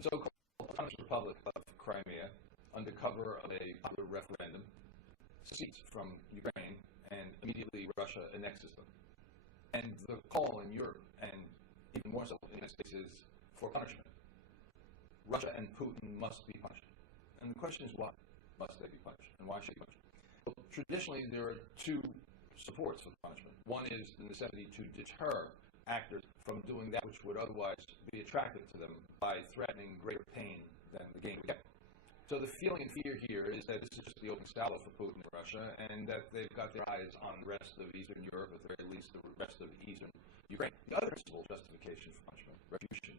the so-called Autonomous Republic of Crimea, under cover of a popular referendum, secedes from Ukraine, and immediately Russia annexes them. And the call in Europe, and even more so in the United States, is for punishment. Russia and Putin must be punished. And the question is, why must they be punished, and why should they be punished? Well, traditionally, there are two supports for punishment. One is the necessity to deter actors from doing that which would otherwise be attractive to them by threatening greater pain than the gain would get. So the feeling and fear here is that this is just the open salvo for Putin and Russia, and that they've got their eyes on the rest of Eastern Europe, at the very least the rest of Eastern Ukraine. The other principal justification for punishment, retribution,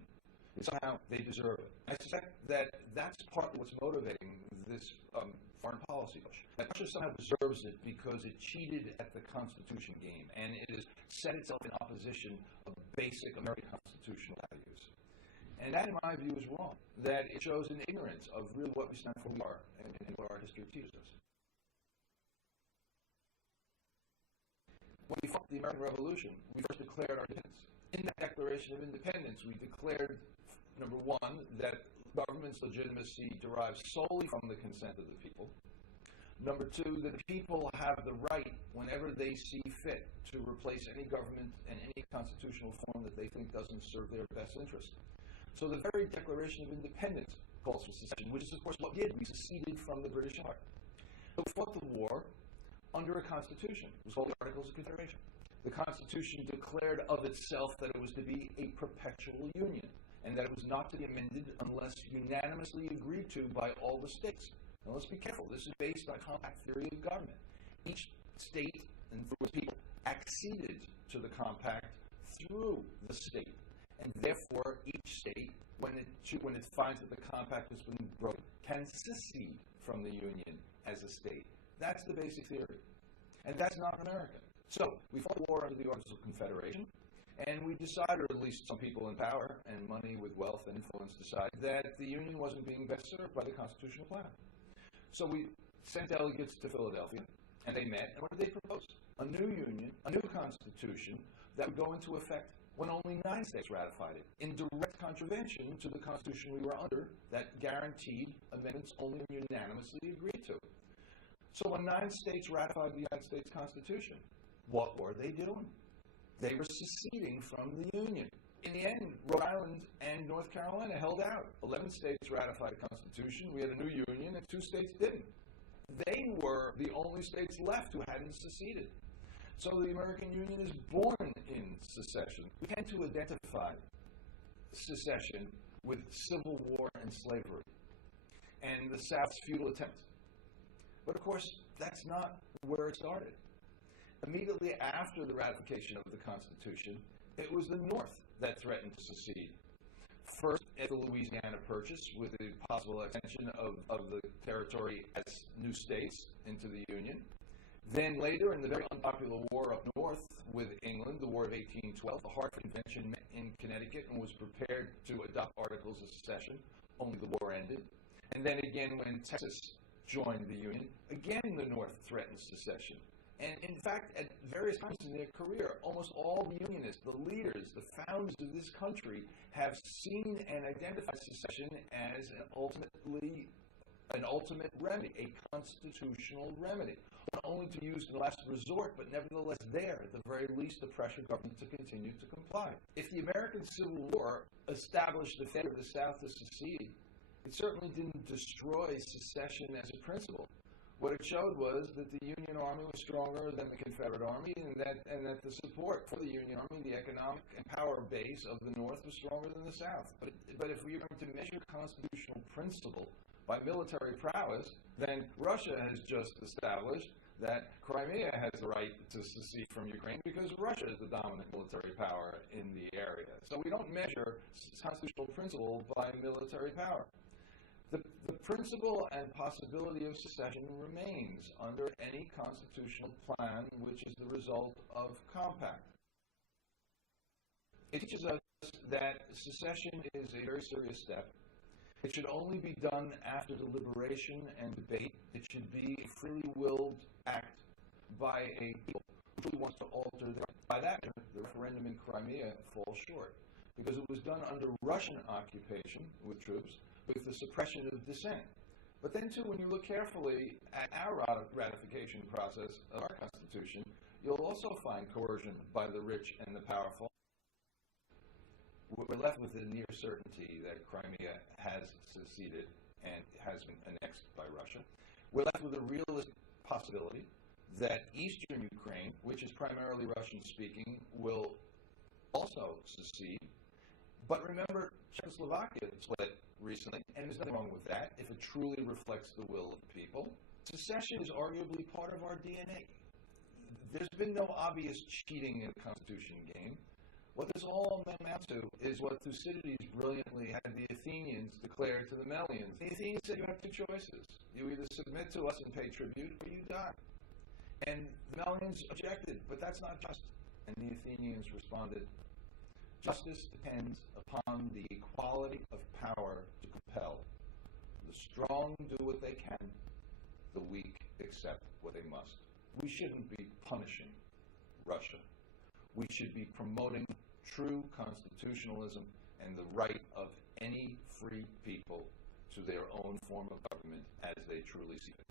is somehow they deserve it. I suspect that that's partly what's motivating this foreign policy push. That Russia somehow deserves it because it cheated at the Constitution game, and it has set itself in opposition of basic American constitutional values. And that, in my view, is wrong. That it shows an ignorance of really what we stand for, we are, and what our history teaches us. When we fought the American Revolution, we first declared our independence. In that Declaration of Independence, we declared, number one, that government's legitimacy derives solely from the consent of the people. Number two, that the people have the right, whenever they see fit, to replace any government and any constitutional form that they think doesn't serve their best interest. So the very Declaration of Independence calls for secession, which is, of course, what we did. We seceded from the British Empire. But we fought the war under a constitution. It was called the Articles of Confederation. The Constitution declared of itself that it was to be a perpetual union, and that it was not to be amended unless unanimously agreed to by all the states. Now let's be careful. This is based on compact theory of government. Each state and through its people acceded to the compact through the state. And therefore, each state, when it finds that the compact has been broken, can secede from the Union as a state. That's the basic theory. And that's not America. So, we fought the war under the Articles of Confederation, and we decided, or at least some people in power and money with wealth and influence decided, that the Union wasn't being best served by the constitutional plan. So we sent delegates to Philadelphia, and they met, and what did they propose? A new Union, a new Constitution that would go into effect when only 9 states ratified it, in direct contravention to the Constitution we were under that guaranteed amendments only unanimously agreed to. So when 9 states ratified the United States Constitution, what were they doing? They were seceding from the Union. In the end, Rhode Island and North Carolina held out. 11 states ratified the Constitution. We had a new Union, and 2 states didn't. They were the only states left who hadn't seceded. So the American Union is born in secession. We tend to identify secession with civil war and slavery and the South's futile attempt. But of course, that's not where it started. Immediately after the ratification of the Constitution, it was the North that threatened to secede. First, at the Louisiana Purchase, with the possible extension of the territory as new states into the Union. Then later, in the very unpopular war up north with England, the War of 1812, the Hartford Convention met in Connecticut and was prepared to adopt Articles of Secession. Only the war ended. And then again, when Texas joined the Union, again the North threatened secession. And in fact, at various times in their career, almost all the Unionists, the leaders, the founders of this country, have seen and identified secession as an ultimate remedy, a constitutional remedy. Not only to be used in the last resort, but nevertheless there, at the very least, to pressure government to continue to comply. If the American Civil War established the failure of the South to secede, it certainly didn't destroy secession as a principle. What it showed was that the Union Army was stronger than the Confederate Army, and that the support for the Union Army, the economic and power base of the North, was stronger than the South. But if we are going to measure constitutional principle by military prowess, then Russia has just established that Crimea has the right to secede from Ukraine because Russia is the dominant military power in the area. So we don't measure constitutional principle by military power. The principle and possibility of secession remains under any constitutional plan which is the result of compact. It teaches us that secession is a very serious step. It should only be done after deliberation and debate. It should be a freely willed act by a people who wants to alter their. By that, the referendum in Crimea falls short. because it was done under Russian occupation with troops, with the suppression of dissent. But then, too, when you look carefully at our ratification process of our Constitution, you'll also find coercion by the rich and the powerful. We're left with the near certainty that Crimea has seceded and has been annexed by Russia. We're left with a realistic possibility that eastern Ukraine, which is primarily Russian-speaking, will also secede. But remember, Czechoslovakia split recently, and there's nothing wrong with that if it truly reflects the will of the people. Secession is arguably part of our DNA. There's been no obvious cheating in the Constitution game. What this all amounts to is what Thucydides brilliantly had the Athenians declare to the Melians. The Athenians said you have two choices. You either submit to us and pay tribute, or you die. And the Melians objected, but that's not just. And the Athenians responded, justice depends upon the equality of power to compel. The strong do what they can, the weak accept what they must. We shouldn't be punishing Russia. We should be promoting true constitutionalism and the right of any free people to their own form of government as they truly see it.